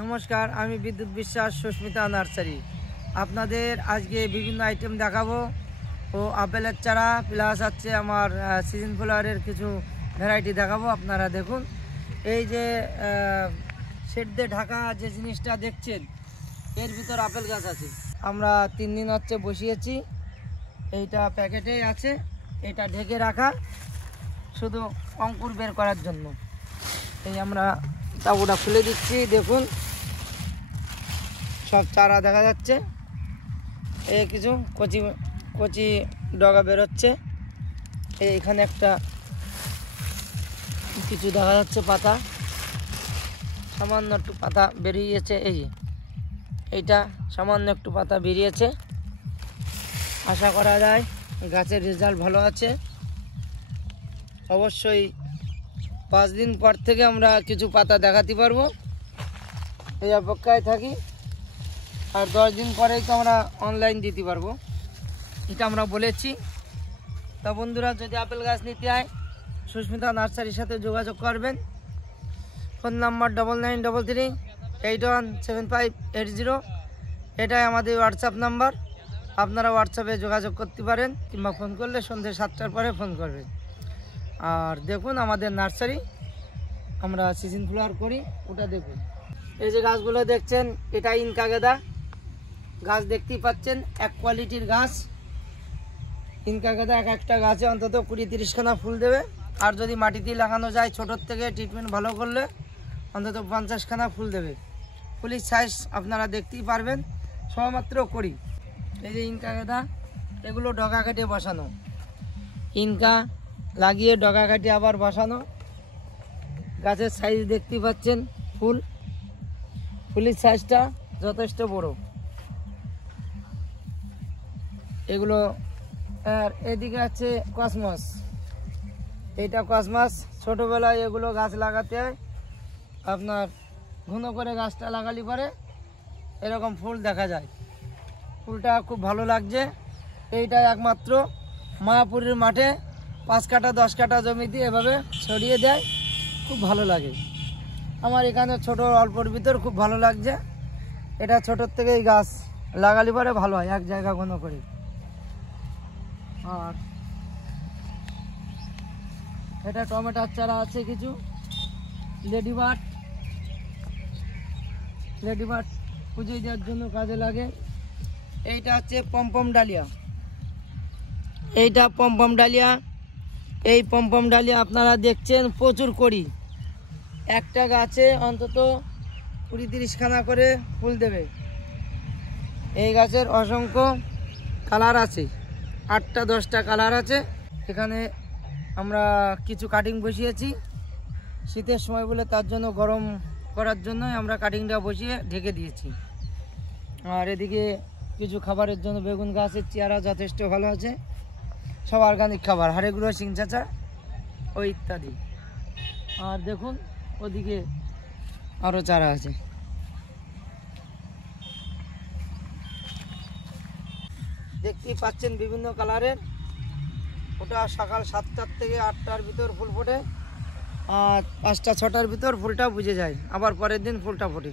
নমস্কার, আমি বিদ্যুৎ বিশ্বাস, সুস্মিতা নার্সারি। আপনাদের আজকে বিভিন্ন আইটেম দেখাবো ও আপেলের চারা প্লাস আছে আমার সিজন ফ্লাওয়ারের কিছু ভ্যারাইটি দেখাবো। আপনারা দেখুন, এই যে শেড দিয়ে ঢাকা যে জিনিসটা দেখছেন, এর ভিতর আপেল গাছ আছে। আমরা 3 দিন হচ্ছে বসিয়েছি, এইটা প্যাকেটেই আছে, এটা ঢেকে রাখা শুধু অঙ্কুর বের করার জন্য। এই আমরা তাবুটা খুলে দিচ্ছি, দেখুন সব চারা দেখা যাচ্ছে। এই কিছু কচি কচি ডগা বেরোচ্ছে, এইখানে একটা কিছু দেখা যাচ্ছে পাতা, সামান্য একটু পাতা বেরিয়েছে। এইটা সামান্য একটু পাতা বেরিয়েছে। আশা করা যায় গাছের রেজাল্ট ভালো আছে। অবশ্যই 5 দিন পর থেকে আমরা কিছু পাতা দেখাতে পারবো, এই অপেক্ষায় থাকি। আর 10 দিন পরেই তো আমরা অনলাইন দিতে পারবো, এটা আমরা বলেছি। তা বন্ধুরা, যদি আপেল গাছ নিতে হয় সুস্মিতা নার্সারির সাথে যোগাযোগ করবেন। ফোন নাম্বার 9933817580, এটাই আমাদের হোয়াটসঅ্যাপ নাম্বার। আপনারা হোয়াটসঅ্যাপে যোগাযোগ করতে পারেন, কিংবা ফোন করলে সন্ধ্যে 7টার পরে ফোন করবেন। আর দেখুন আমাদের নার্সারি, আমরা সিজন ফ্লাওয়ার করি, ওটা দেখুন। এই যে গাছগুলো দেখছেন, এটা ইনকা গেঁদা গাছ, দেখতেই পাচ্ছেন এক কোয়ালিটির গাছ। ইনকা গেঁদা এক একটা গাছে অন্তত 20-30 খানা ফুল দেবে। আর যদি মাটিতে লাগানো যায়, ছোটোর থেকে ট্রিটমেন্ট ভালো করলে অন্তত 50 খানা ফুল দেবে। ফুলের সাইজ আপনারা দেখতেই পারবেন, সবমাত্র করি। এই যে ইনকা গেঁদা, এগুলো ডগা কাটিয়ে বসানো, ইনকা লাগিয়ে ডগা কাটিয়ে আবার বসানো। গাছের সাইজ দেখতেই পাচ্ছেন, ফুলের সাইজটা যথেষ্ট বড়। এগুলো। আর এদিকে আছে কসমস, এইটা কসমস। ছোটোবেলায় এগুলো গাছ লাগাতে হয়, আপনার ঘন করে গাছটা লাগালে পরে এরকম ফুল দেখা যায়। ফুলটা খুব ভালো লাগছে। এইটা একমাত্র মায়াপুরের মাঠে 5 কাঠা 10 কাঠা জমিতে এভাবে ছড়িয়ে দেয়, খুব ভালো লাগে। আমার এখানে ছোট অল্পর ভিতর খুব ভালো লাগছে। এটা ছোটোর থেকেই গাছ লাগালে পরে ভালো হয়, এক জায়গা ঘন করে। আর এটা টমেটোর চারা আছে কিছু, লেডিবার্ড পুজো দেওয়ার জন্য কাজে লাগে। এইটা হচ্ছে পমপম ডালিয়া, এইটা পমপম ডালিয়া। এই পমপম ডালিয়া আপনারা দেখছেন প্রচুর করি, একটা গাছে অন্তত 20-30 খানা করে ফুল দেবে। এই গাছের অসংখ্য কালার আছে, 8টা-10টা কালার আছে। এখানে আমরা কিছু কাটিং বসিয়েছি শীতের সময় বলে, তার জন্য গরম করার জন্য আমরা কাটিংটা বসিয়ে ঢেকে দিয়েছি। আর এদিকে কিছু খাবারের জন্য বেগুন গাছের চেয়ারা যথেষ্ট ভালো আছে, সব অর্গানিক খাবার, হাড়ে গুঁড়ো, শিং চাচা ও ইত্যাদি। আর দেখুন ওদিকে আরও চারা আছে। দেখতেই পাচ্ছেন বিভিন্ন কালারের। ওটা সকাল 7টার থেকে 8টার ভিতর ফুল ফোটে, আর 5টা-6টার ভিতর ফুলটা বুঝে যায়, আবার পরের দিন ফুলটা ফোটে।